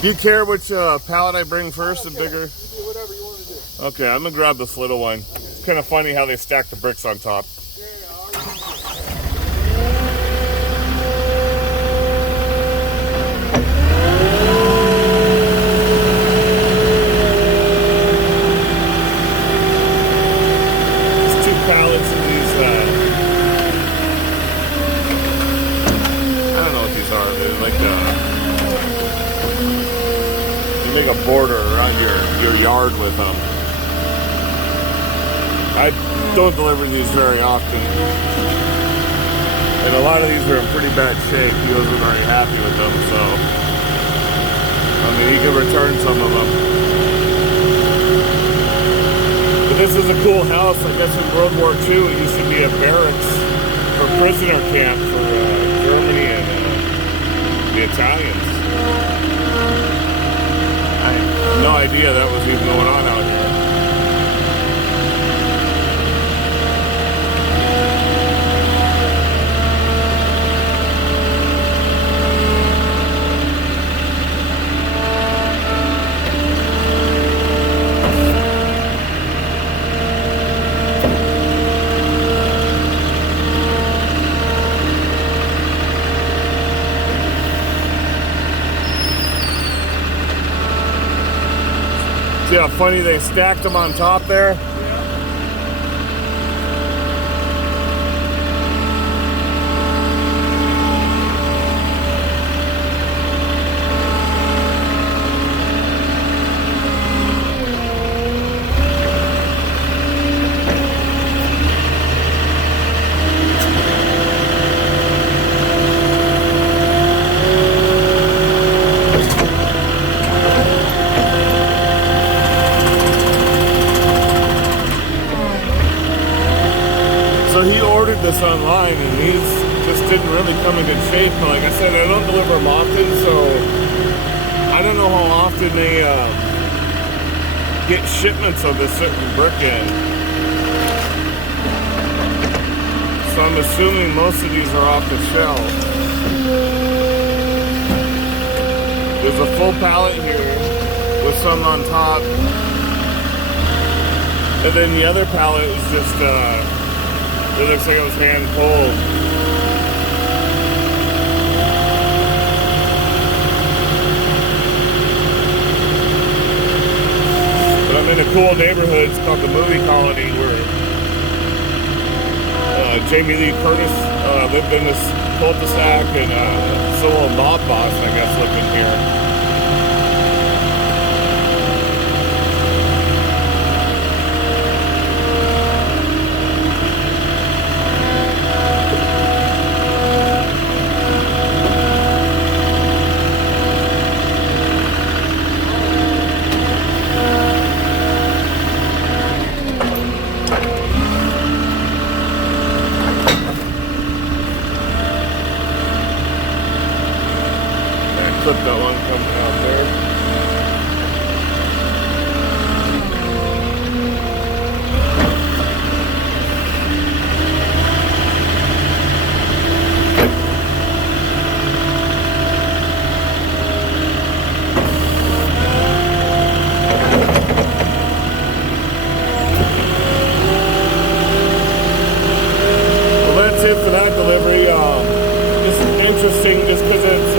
Do you care which pallet I bring first, the bigger? Do whatever you want to do. Okay, I'm gonna grab this little one. It's kind of funny how they stack the bricks on top. There's 2 pallets of these. I don't know what these are. They're like you make a border around your yard with them. I don't deliver these very often, and a lot of these are in pretty bad shape. He wasn't very happy with them, so I mean, he can return some of them. But this is a cool house. I guess in World War II it used to be a barracks or prisoner camp for Germany and the Italians. I had no idea that was even going on out here. See how funny they stacked them on top there? So he ordered this online, and he's just didn't really come in good shape. But like I said, I don't deliver them often, so I don't know how often they get shipments of this certain brick in. So I'm assuming most of these are off the shelf. There's a full pallet here with some on top, and then the other pallet is just it looks like it was hand pulled. But I'm in a cool neighborhood. It's called the Movie Colony, where Jamie Lee Curtis lived in this cul-de-sac, and so a mob boss, I guess, lived in here. Clip that one coming out there. Well, that's it for that delivery. This is interesting just because it's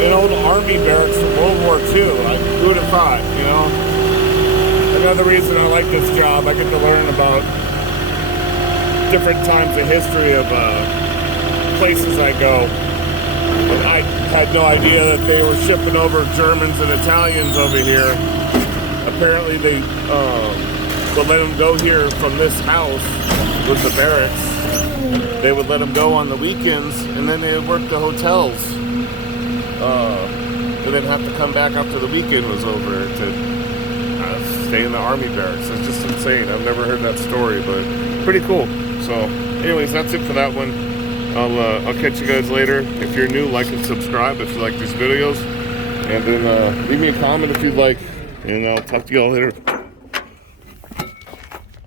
an old army barracks from World War II. Who would have thought, you know? Another reason I like this job, I get to learn about different times of history of places I go. And I had no idea that they were shipping over Germans and Italians over here. Apparently they would let them go here from this house with the barracks. They would let them go on the weekends, and then they would work the hotels. And then have to come back after the weekend was over to stay in the army barracks. It's just insane. I've never heard that story, but pretty cool. So anyways, that's it for that one. I'll catch you guys later. If you're new, like and subscribe if you like these videos, and then leave me a comment if you'd like, and I'll talk to you all later.